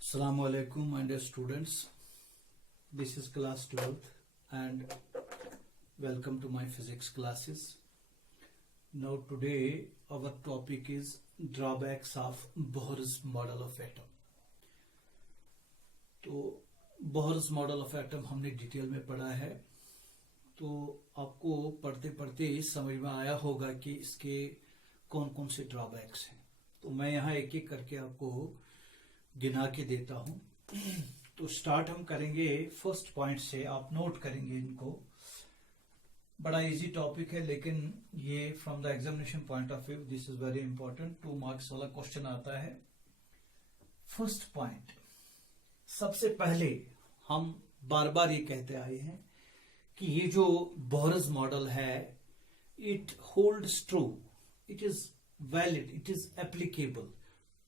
Assalamu alaikum, my dear students. This is class 12th and welcome to my physics classes. Now today our topic is drawbacks of Bohr's model of atom. तो Bohr's model of atom हमने detail में पढ़ा है, तो आपको पढ़ते पढ़ते समझ में आया होगा कि इसके कौन कौन से ड्रॉबैक्स हैं। तो मैं यहाँ एक एक करके आपको गिना के देता हूँ। तो स्टार्ट हम करेंगे फर्स्ट पॉइंट से, आप नोट करेंगे इनको। बड़ा इजी टॉपिक है, लेकिन ये from the examination point of view this is very important. 2 marks वाला क्वेश्चन आता है। फर्स्ट पॉइंट, सबसे पहले हम बार बार ये कहते आए हैं कि ये जो बोहर्स मॉडल है, it holds true, it is valid, it is applicable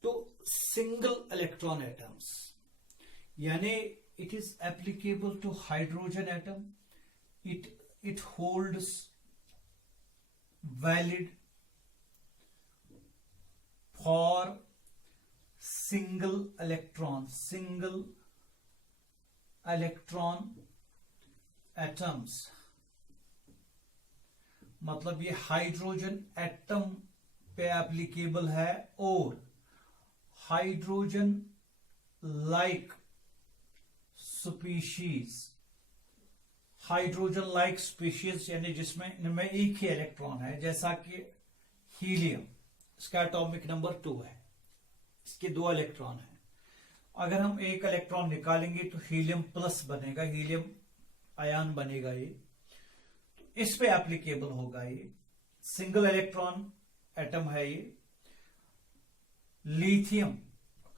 to single electron atoms, यानी it is applicable to hydrogen atom, it holds valid for single electron atoms। मतलब ये हाइड्रोजन एटम पे एप्लीकेबल है और hydrogen like species, hydrogen like species यानी जिसमें इनमें एक ही इलेक्ट्रॉन है, जैसा कि हीलियम, इसका एटॉमिक नंबर 2 है, इसके 2 इलेक्ट्रॉन हैं। अगर हम एक इलेक्ट्रॉन निकालेंगे तो हीलियम प्लस बनेगा, हीलियम आयन बनेगा। ये तो इस पे एप्लीकेबल होगा। ये सिंगल इलेक्ट्रॉन एटम है। ये लिथियम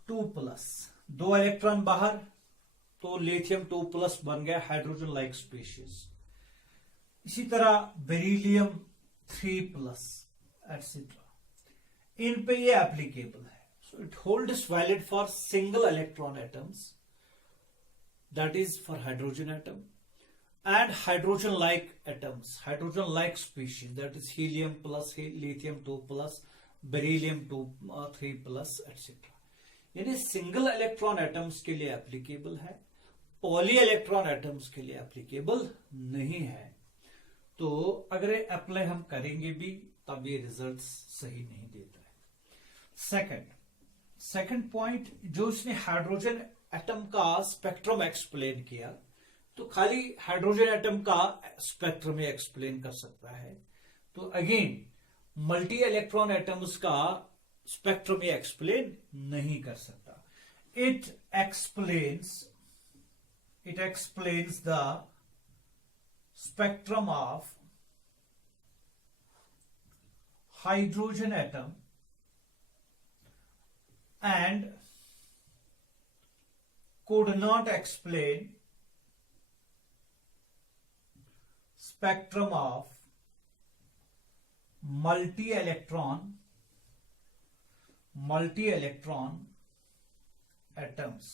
2+, 2 इलेक्ट्रॉन बाहर, तो लिथियम 2+ बन गया हाइड्रोजन लाइक स्पीशीज। इसी तरह बेरिलियम 3+ एटसेट्रा, इन पे ये एप्लीकेबल है। So it holds valid for single electron atoms, that is for hydrogen atom, and hydrogen like atoms, hydrogen like species, that is helium plus, lithium 2+, beryllium 3+, etc. यानी single electron atoms के लिए applicable है, poly electron atoms के लिए applicable नहीं है। तो अगर अप्लाई हम करेंगे भी तब ये रिजल्ट्स सही नहीं देता है। सेकंड पॉइंट, जो इसने हाइड्रोजन एटम का स्पेक्ट्रम एक्सप्लेन किया, तो खाली हाइड्रोजन एटम का स्पेक्ट्रम ही एक्सप्लेन कर सकता है। तो अगेन मल्टी इलेक्ट्रॉन एटम्स का स्पेक्ट्रम ही एक्सप्लेन नहीं कर सकता। It explains the spectrum of hydrogen atom and could not explain spectrum of multi-electron atoms।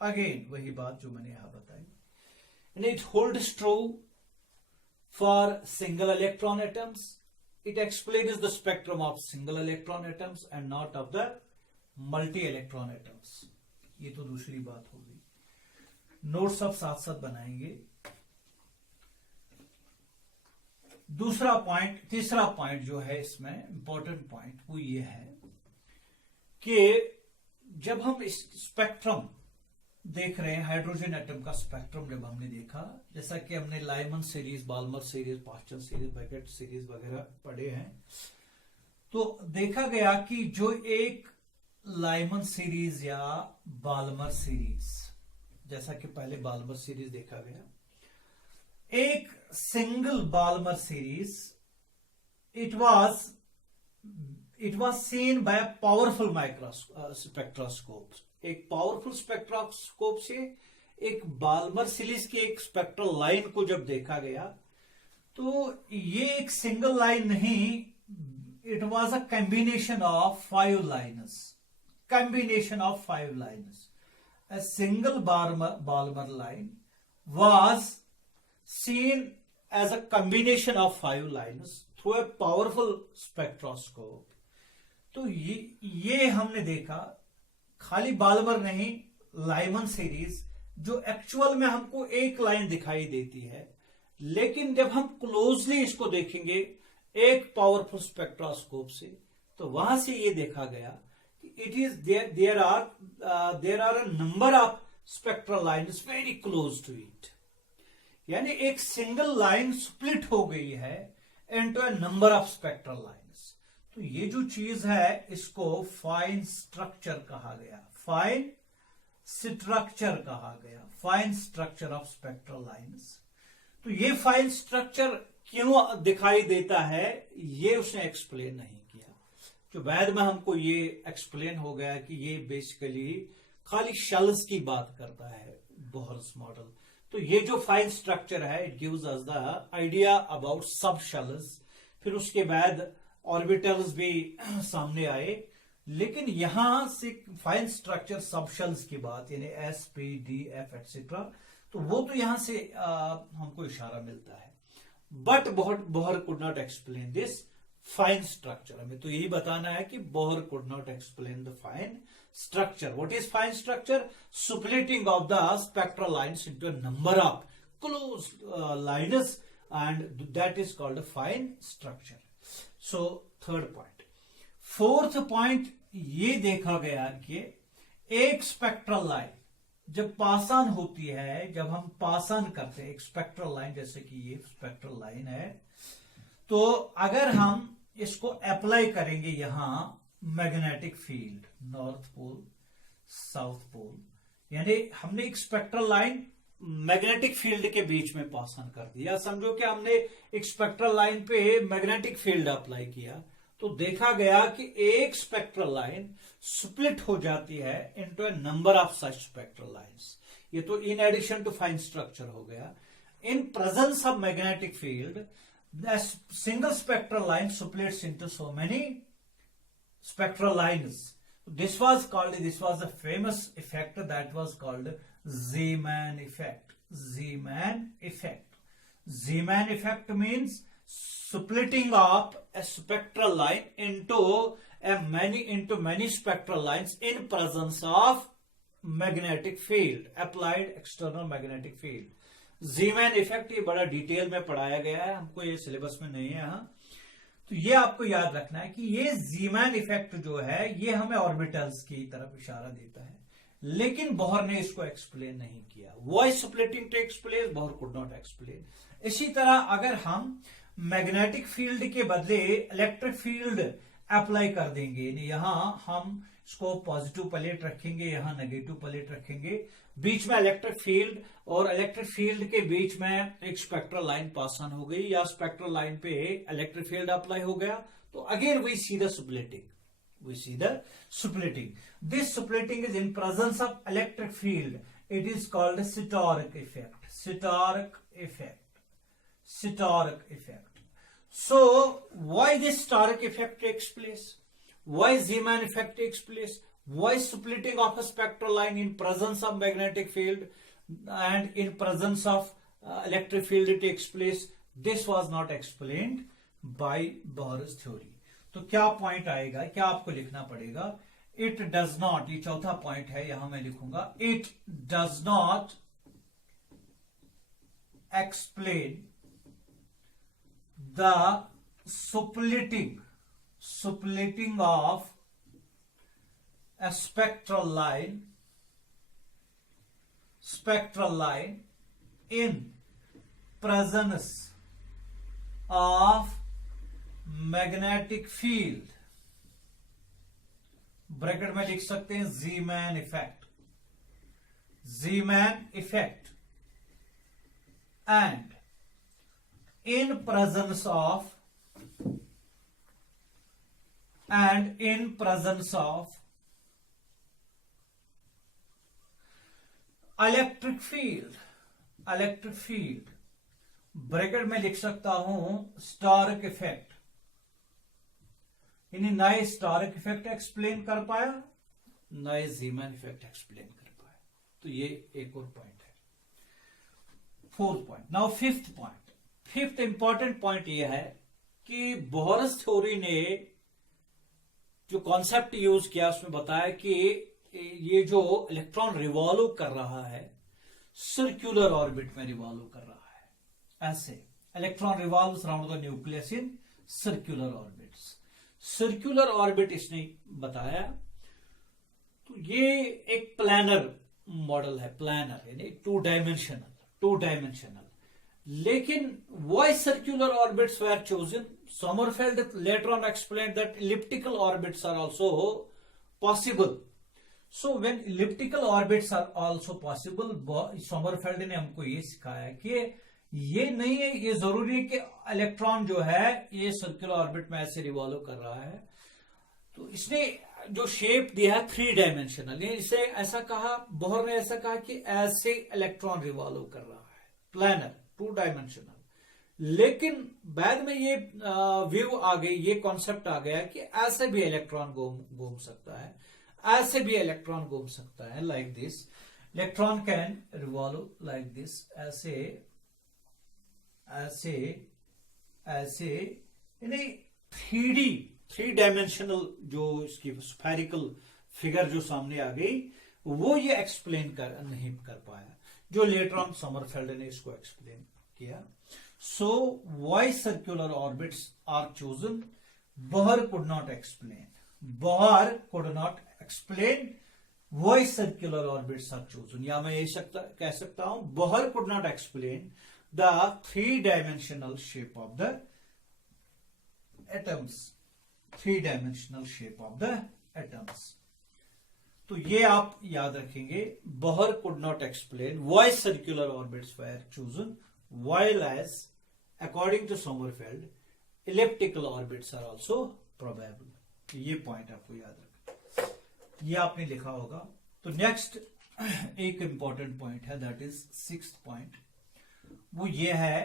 Again वही बात जो मैंने यहां बताई, and it holds true for single electron atoms। It explains the spectrum of single electron atoms and not of the multi-electron atoms। ये तो दूसरी बात होगी। नोट्स अब साथ साथ बनाएंगे। तीसरा पॉइंट जो है इसमें इंपॉर्टेंट पॉइंट वो ये है कि जब हम इस स्पेक्ट्रम देख रहे हैं, हाइड्रोजन एटम का स्पेक्ट्रम जब हमने देखा, जैसा कि हमने Lyman series, Balmer series, Paschen series, Brackett series वगैरह पढ़े हैं, तो देखा गया कि जो एक लाइमन सीरीज या बाल्मर सीरीज, जैसा कि पहले बाल्मर सीरीज देखा गया, एक single Balmer series, it was seen by powerful spectroscope. एक पावरफुल स्पेक्ट्रोस्कोप से एक बाल्मर सीरीज की एक स्पेक्ट्रल लाइन को जब देखा गया, तो ये एक सिंगल लाइन नहीं, it was a combination of 5 lines. A single Balmer line was seen as a combination of 5 lines through a powerful spectroscope। तो ये हमने देखा, खाली बाल्मर नहीं, लाइमन सीरीज जो एक्चुअल में हमको एक लाइन दिखाई देती है, लेकिन जब हम क्लोजली इसको देखेंगे एक पावरफुल स्पेक्ट्रोस्कोप से, तो वहां से ये देखा गया कि it is there are a number of spectral lines very close to it, यानी एक सिंगल लाइन स्प्लिट हो गई है into a number of spectral lines. तो ये जो चीज है इसको फाइन स्ट्रक्चर कहा गया, फाइन स्ट्रक्चर कहा गया, fine structure of spectral lines. तो ये फाइन स्ट्रक्चर क्यों दिखाई देता है ये उसने एक्सप्लेन नहीं किया। जो बाद में हमको ये एक्सप्लेन हो गया कि ये बेसिकली खाली शेल्स की बात करता है बोहर्स मॉडल। तो ये जो फाइन स्ट्रक्चर है it gives us the idea about सब शेल्स। फिर उसके बाद ऑर्बिटल्स भी सामने आए, लेकिन यहां से फाइन स्ट्रक्चर सब शेल्स की बात, यानी S P D F etcetera, तो वो तो यहां से हमको इशारा मिलता है। But Bohr could not explain this fine structure. हमें तो यही बताना है कि Bohr could not explain the fine structure. What is fine structure? Splitting of the spectral lines into a number of close lines, and that is called fine structure. So third point. Fourth point ये देखा गया कि एक spectral line जब pass on होती है, जब हम पास ऑन करते हैं एक स्पेक्ट्रल लाइन, जैसे कि ये स्पेक्ट्रल लाइन है, तो अगर हम इसको अप्लाई करेंगे यहां magnetic field, north pole south pole, यानी हमने एक स्पेक्ट्रल लाइन मैग्नेटिक फील्ड के बीच में पास ऑन कर दिया, समझो कि हमने एक स्पेक्ट्रल लाइन पे मैग्नेटिक फील्ड अप्लाई किया, तो देखा गया कि एक स्पेक्ट्रल लाइन स्प्लिट हो जाती है into a number of such spectral lines. ये तो in addition to fine structure हो गया। In presence of magnetic field the single spectral line splits into so many spectral lines. This was the famous effect that was called Zeeman effect. Zeeman effect. Zeeman effect means splitting up a spectral line into many spectral lines in presence of magnetic field, applied external magnetic field. Zeeman effect ये बड़ा detail में पढ़ाया गया है, हमको ये syllabus में नहीं है यहाँ। तो ये आपको याद रखना है कि ये Zeeman इफेक्ट जो है ये हमें ऑर्बिटल्स की तरफ इशारा देता है, लेकिन बोहर ने इसको एक्सप्लेन नहीं किया। Why splitting takes place, Bohr could not explain. इसी तरह अगर हम मैग्नेटिक फील्ड के बदले इलेक्ट्रिक फील्ड अप्लाई कर देंगे, यहां हम इसको पॉजिटिव प्लेट रखेंगे, यहां नेगेटिव प्लेट रखेंगे, बीच में इलेक्ट्रिक फील्ड और इलेक्ट्रिक फील्ड के बीच में एक स्पेक्ट्रल लाइन पास ऑन हो गई, या स्पेक्ट्रल लाइन पे इलेक्ट्रिक फील्ड अप्लाई हो गया, तो again we see the splitting. We see the splitting. This splitting is in presence of electric field. It is called Stark effect. Stark effect. Stark effect. So, why this Stark effect takes place? Why Zeeman effect takes place? Why splitting of a spectral line in presence of magnetic field and in presence of electric field takes place? This was not explained by Bohr's theory. तो क्या point आएगा, क्या आपको लिखना पड़ेगा? It does not, ये चौथा point है, यहां मैं लिखूंगा it does not explain the splitting of a spectral line in presence of magnetic field. Bracket में लिख सकते हैं Zeeman effect, Zeeman effect, and in presence of electric field, bracket में लिख सकता हूं स्टार्क इफेक्ट। यानी नए स्टार्क इफेक्ट एक्सप्लेन कर पाया, नए Zeeman इफेक्ट एक्सप्लेन कर पाया। तो ये एक और पॉइंट है, fourth point. Now fifth point. Fifth important point ये है कि बोहर्स थ्योरी ने जो कॉन्सेप्ट यूज किया उसमें बताया कि ये जो इलेक्ट्रॉन रिवॉल्व कर रहा है सर्कुलर ऑर्बिट में रिवॉल्व कर रहा है। ऐसे electron revolves around the nucleus in circular orbits. Circular orbit इसने बताया। तो ये एक प्लानर मॉडल है, प्लानर यानी टू डायमेंशनल। लेकिन why circular orbits were chosen? Sommerfeld later on explained that elliptical orbits are also possible. So when elliptical orbits are also possible, Sommerfeld ने हमको ये सिखाया कि ये नहीं है, ये जरूरी है कि इलेक्ट्रॉन जो है ये सर्कुलर ऑर्बिट में ऐसे रिवॉल्व कर रहा है। तो इसने जो शेप दिया है 3 डायमेंशनल, इसे ऐसा कहा, बोहर ने ऐसा कहा कि ऐसे इलेक्ट्रॉन रिवॉल्व कर रहा है, प्लानर 2 डायमेंशनल। लेकिन बाद में ये व्यू आ गई, ये कॉन्सेप्ट आ गया कि ऐसे भी इलेक्ट्रॉन घूम सकता है, ऐसे भी इलेक्ट्रॉन घूम सकता है, like this electron can revolve like this, ऐसे ऐसे ऐसे, यानी 3 डायमेंशनल जो इसकी स्फेरिकल फिगर जो सामने आ गई वो ये एक्सप्लेन नहीं कर पाया, जो लेटर ऑन समरफेल्ड ने इसको एक्सप्लेन किया। So why circular orbits are chosen? Bohr could not explain why circular orbits are chosen, या मैं ये कह सकता हूं Bohr could not explain the 3 dimensional shape of the atoms, 3 dimensional shape of the atoms. तो ये आप याद रखेंगे, Bohr could not explain why circular orbits were chosen, while as according to Sommerfeld elliptical orbits are also probable। ये point आपको याद रखना, ये आपने लिखा होगा। तो नेक्स्ट एक इंपॉर्टेंट पॉइंट है, दैट इज 6th पॉइंट, वो ये है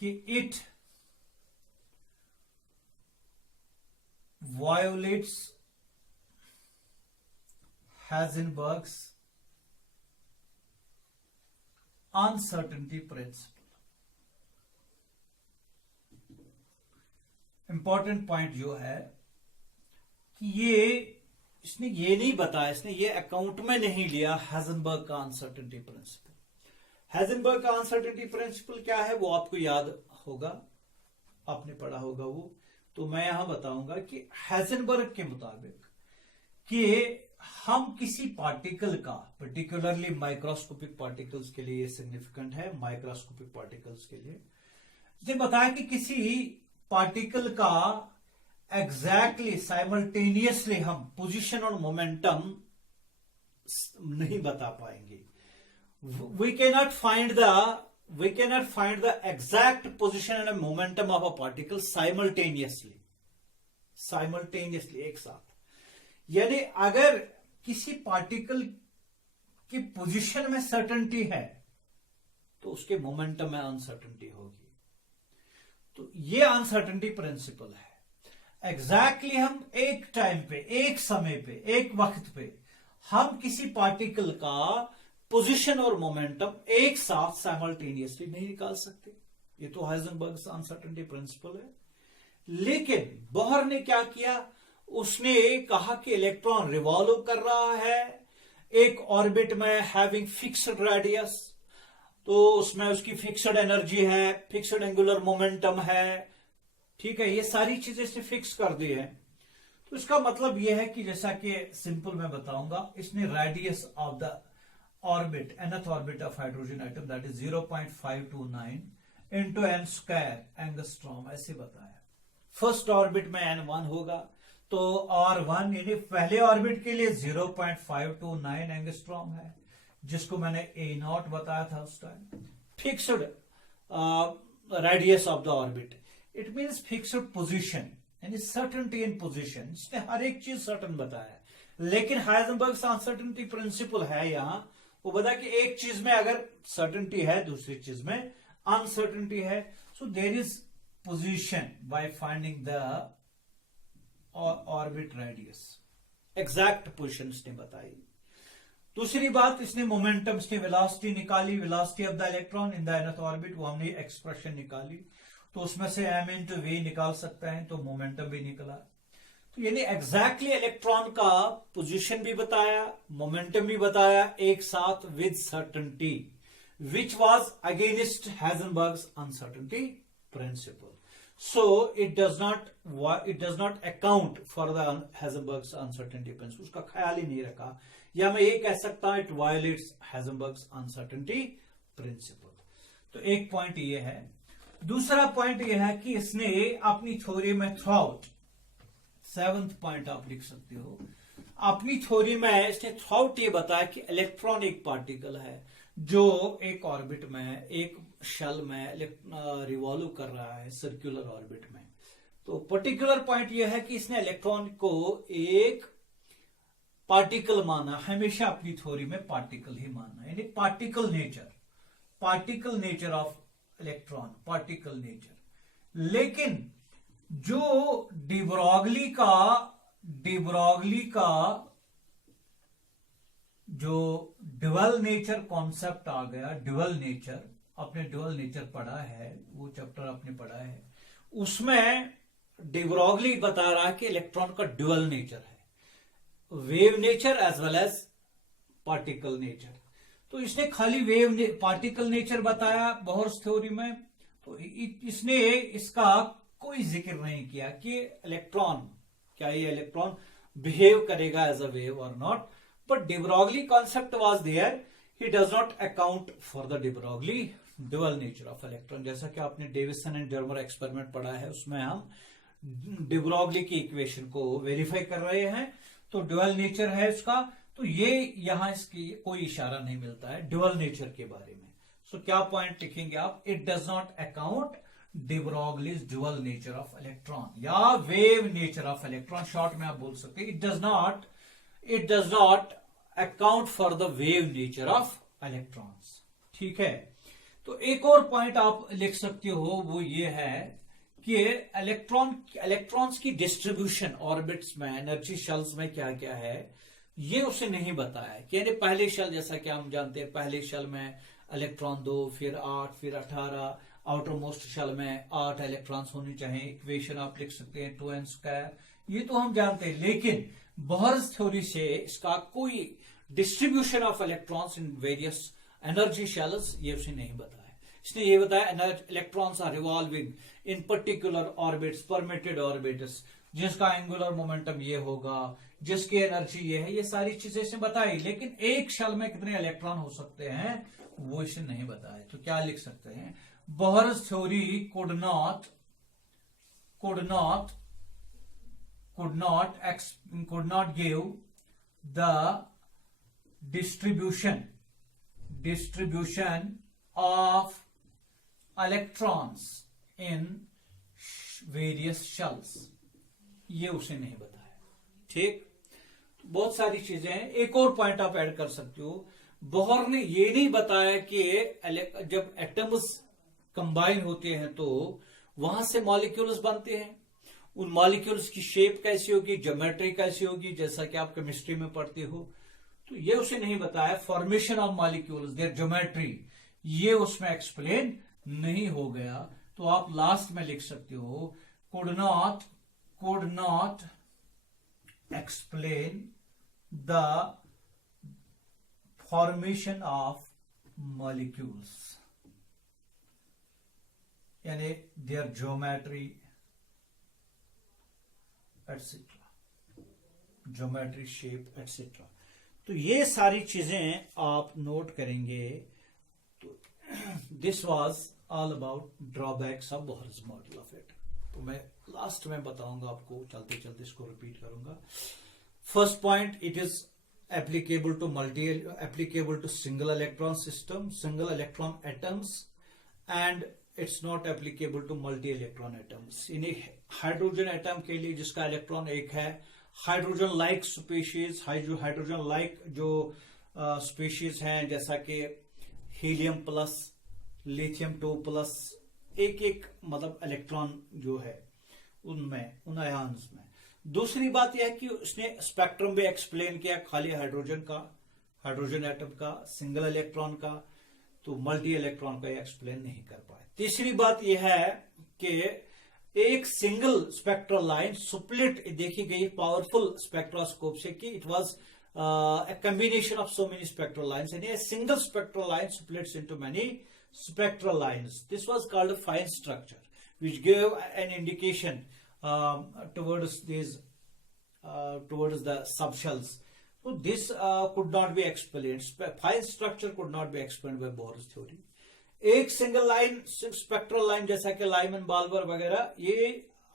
कि it violates Heisenberg's uncertainty principle। Important point जो है कि ये इसने ये नहीं बताया, इसने ये अकाउंट में नहीं लिया हाइजेनबर्ग का अनसर्टेनिटी प्रिंसिपल। हाइजेनबर्ग का अनसर्टेनिटी प्रिंसिपल क्या है वो आपको याद होगा, आपने पढ़ा होगा वो। तो मैं यहां बताऊंगा कि हाइजेनबर्ग के मुताबिक कि हम किसी पार्टिकल का, पर्टिकुलरली माइक्रोस्कोपिक पार्टिकल्स के लिए ये सिग्निफिकेंट है, माइक्रोस्कोपिक पार्टिकल्स के लिए इसने बताया कि किसी पार्टिकल का एग्जैक्टली साइमल्टेनियसली हम पोजीशन और मोमेंटम नहीं बता पाएंगे। We cannot find the exact position and momentum of a particle simultaneously एक साथ। यानी अगर किसी पार्टिकल की पोजीशन में सर्टेनिटी है तो उसके मोमेंटम में अनसर्टेनिटी होगी। तो ये अनसर्टेनिटी प्रिंसिपल है। एग्जैक्टली हम एक टाइम पे, एक समय पे, एक वक्त पे हम किसी पार्टिकल का पोजीशन और मोमेंटम एक साथ साइमल्टेनियसली नहीं निकाल सकते। ये तो हाइजेनबर्ग अनसर्टेनिटी प्रिंसिपल है। लेकिन बोहर ने क्या किया, उसने कहा कि इलेक्ट्रॉन रिवॉल्व कर रहा है एक ऑर्बिट में हैविंग फिक्स्ड रेडियस, तो उसमें उसकी फिक्स्ड एनर्जी है, फिक्स्ड एंगुलर मोमेंटम है, ठीक है, ये सारी चीजें इसने फिक्स कर दी है। तो इसका मतलब यह है कि जैसा कि सिंपल मैं बताऊंगा, इसने radius of the orbit, nth orbit of hydrogen atom that is 0.529 into n square angstrom ऐसे बताया। फर्स्ट ऑर्बिट में n1 होगा तो R1 यानी पहले ऑर्बिट के लिए 0.529 एंगस्ट्रॉम है, जिसको मैंने A0 बताया था उस time. Fixed radius of the orbit, it means fixed position, यानी सर्टेनिटी इन पोजीशन। इसने हर एक चीज सर्टन बताया, लेकिन हाइजेनबर्ग अनसर्टेनिटी प्रिंसिपल है यहां, वो बता कि एक चीज में अगर सर्टेनिटी है दूसरी चीज में अनसर्टेनिटी है। So there is position by finding the orbit radius, exact position इसने बताई। दूसरी बात, इसने मोमेंटम, इसने वेलोसिटी निकाली, velocity of the electron in the nth orbit, वो हमने एक्सप्रेशन निकाली, तो उसमें से m into v निकाल सकते हैं, तो मोमेंटम भी निकला। तो यानी एग्जैक्टली इलेक्ट्रॉन का पोजीशन भी बताया, मोमेंटम भी बताया एक साथ with certainty, which was against Heisenberg's uncertainty principle. So it does not account for the Heisenberg's uncertainty principle. उसका ख्याल ही नहीं रखा, या मैं ये कह सकता हूं it violates Heisenberg's uncertainty principle. तो एक पॉइंट ये है। दूसरा पॉइंट ये है कि इसने अपनी थ्योरी में थ्रूआउट, 7th पॉइंट आप लिख सकते हो, अपनी थ्योरी में इसने थ्रूआउट ये बताया कि इलेक्ट्रॉन एक पार्टिकल है जो एक ऑर्बिट में, एक शेल में रिवॉल्व कर रहा है सर्कुलर ऑर्बिट में। तो पर्टिकुलर पॉइंट यह है कि इसने इलेक्ट्रॉन को एक पार्टिकल माना, हमेशा अपनी थ्योरी में पार्टिकल ही माना, यानी particle nature of electron, particle nature. लेकिन जो डिब्रोगली का जो ड्यूअल नेचर कॉन्सेप्ट आ गया, ड्यूअल नेचर, आपने ड्यूअल नेचर पढ़ा है, वो चैप्टर आपने पढ़ा है, उसमें डिब्रोगली बता रहा है कि इलेक्ट्रॉन का ड्यूअल नेचर है, wave nature as well as particle nature. तो इसने खाली पार्टिकल नेचर बताया बोहर्स थ्योरी में, तो इसने इसका कोई जिक्र नहीं किया कि इलेक्ट्रॉन, क्या ये इलेक्ट्रॉन बिहेव करेगा एज अ वेव और not. But de Broglie concept was there. He does not account for the de Broglie dual nature of electron. जैसा कि आपने डेविसन एंड जर्मर एक्सपेरिमेंट पढ़ा है, उसमें हम de Broglie की इक्वेशन को वेरीफाई कर रहे हैं, तो ड्यूअल नेचर है उसका। तो ये यहां इसकी कोई इशारा नहीं मिलता है ड्यूअल नेचर के बारे में। सो क्या पॉइंट लिखेंगे आप? It does not account de Broglie's dual nature of electron या wave nature of electron, short में आप बोल सकते हैं it does not account for the wave nature of electrons। ठीक है, तो एक और पॉइंट आप लिख सकते हो, वो ये है कि इलेक्ट्रॉन्स की डिस्ट्रीब्यूशन ऑर्बिट्स में, एनर्जी शेल्स में क्या क्या है, ये उसे नहीं बताया है। यानी पहले शेल, जैसा कि हम जानते हैं, पहले शेल में इलेक्ट्रॉन 2, फिर 8, फिर 18, आउटर मोस्ट शेल में 8 इलेक्ट्रॉन्स होनी चाहिए। इक्वेशन आप लिख सकते हैं 2n², ये तो हम जानते हैं, लेकिन बोहर्स थ्योरी से इसका कोई distribution of electrons in various energy shells ये उसे नहीं बताया। इसने ये बताया electrons are revolving in particular orbits, permitted orbits, जिसका एंगुलर मोमेंटम ये होगा, जिसकी एनर्जी ये है, ये सारी चीजें इसने बताई। लेकिन एक शेल में कितने इलेक्ट्रॉन हो सकते हैं वो इसने नहीं बताया। तो क्या लिख सकते हैं? Bohr's theory could not give the distribution of electrons in various shells, ये उसे नहीं बताया। ठीक, बहुत सारी चीजें हैं। एक और पॉइंट आप ऐड कर सकते हो, बोहर ने ये नहीं बताया कि जब एटम्स कंबाइन होते हैं तो वहां से मॉलिक्यूल्स बनते हैं, उन मॉलिक्यूल्स की शेप कैसी होगी, ज्योमेट्री कैसी होगी, जैसा कि आप केमिस्ट्री में पढ़ते हो। तो ये उसे नहीं बताया। Formation of molecules, their geometry, ये उसमें एक्सप्लेन नहीं हो गया। तो आप लास्ट में लिख सकते हो could not explain the formation of molecules, यानी their geometry etc, geometry, shape etc। तो ये सारी चीजें आप नोट करेंगे। तो this was all about drawbacks of Bohr's model of it. तो मैं लास्ट में बताऊंगा आपको, चलते चलते इसको रिपीट करूंगा। First point, it is applicable to single electron system, single electron atoms, and it's not applicable to multi electron atoms। यानी हाइड्रोजन एटम के लिए जिसका इलेक्ट्रॉन एक है, hydrogen like species, hydrogen like जो स्पीशीज हैं, जैसा कि हीलियम प्लस, लिथियम 2+, एक मतलब इलेक्ट्रॉन जो है उनमें, उन आयन्स में। दूसरी बात यह है कि उसने स्पेक्ट्रम भी एक्सप्लेन किया, खाली हाइड्रोजन का, हाइड्रोजन एटम का, सिंगल इलेक्ट्रॉन का, तो मल्टी इलेक्ट्रॉन का एक्सप्लेन नहीं कर पाए। तीसरी बात यह है कि एक सिंगल स्पेक्ट्रल लाइन स्प्लिट देखी गई पावरफुल स्पेक्ट्रोस्कोप से कि it was a combination of so many spectral lines, and a single spectral line splits into many spectral lines. This was called a fine structure, which gave an indication towards these towards the subshells. So this could not be explained. Fine structure could not be explained by Bohr's theory. एक single line spectral line जैसा कि Lyman बाल्बर वगैरह, ये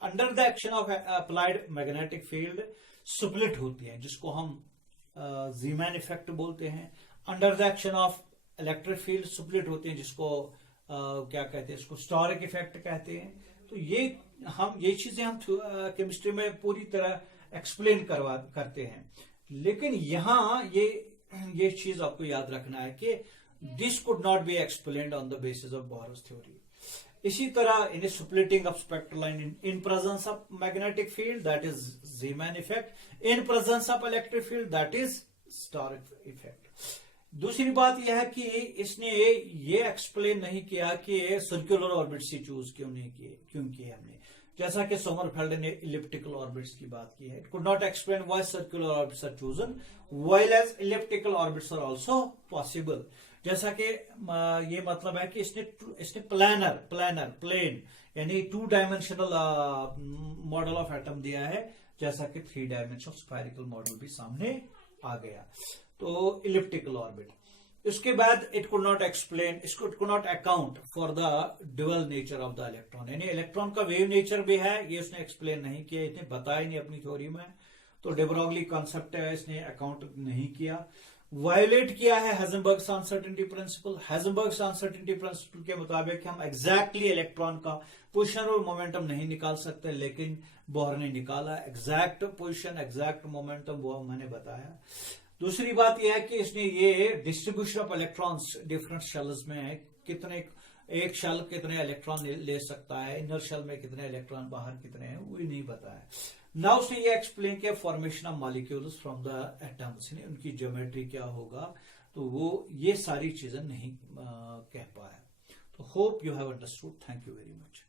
under the action of applied magnetic field split होती है, जिसको हम Zeeman effect बोलते हैं. Under the action of electric field split होते हैं, जिसको क्या कहते हैं, इसको स्टोरिक इफेक्ट कहते हैं. तो ये चीजें हम केमिस्ट्री में पूरी तरह एक्सप्लेन करते हैं. लेकिन यहां ये चीज आपको याद रखना है कि this could not be explained on the basis of Bohr's theory. इसी तरह in splitting of spectral line in presence of magnetic field, that is Zeeman effect. In presence of electric field, that is Stark effect. दूसरी बात यह है कि इसने ये explain नहीं किया कि सर्कुलर ऑर्बिट्स ही चूज क्यों किए हमने, जैसा कि सोमरफेल्ड ने इलिप्टिकल ऑर्बिट्स की बात की है. It could not explain why circular orbits are chosen while as elliptical orbits are also possible. जैसा कि ये मतलब है कि इसने प्लेन यानी 2 डायमेंशनल मॉडल ऑफ एटम दिया है, जैसा कि 3 डायमेंशनल स्फेरिकल मॉडल भी सामने आ गया. तो इलिप्टिकल ऑर्बिट. इसके बाद it could not account for the dual nature of the electron, यानी इलेक्ट्रॉन का वेव नेचर भी है, ये उसने एक्सप्लेन नहीं किया, इसने बताया नहीं अपनी थ्योरी में. तो डे ब्रॉगली कॉन्सेप्ट है, इसने अकाउंट नहीं किया. वायोलेट किया है हाइजेनबर्ग्स अनसर्टेनिटी प्रिंसिपल. हाइजेनबर्ग्स अनसर्टेनिटी प्रिंसिपल के मुताबिक हम एग्जैक्टली इलेक्ट्रॉन का पोजीशन और मोमेंटम नहीं निकाल सकते, लेकिन बोहर ने निकाला एग्जैक्ट पोजीशन, एग्जैक्ट मोमेंटम, वो मैंने बताया. दूसरी बात यह है कि इसने ये distribution of electrons different shells में है, कितने एक शेल कितने इलेक्ट्रॉन ले सकता है, इनर शेल में कितने इलेक्ट्रॉन, बाहर कितने हैं, वो नहीं बताया. ना उसने ये एक्सप्लेन किया formation of molecules from the atoms, उनकी ज्योमेट्री क्या होगा, तो वो ये सारी चीजें नहीं कह पाया. तो hope you have understood. Thank you very much.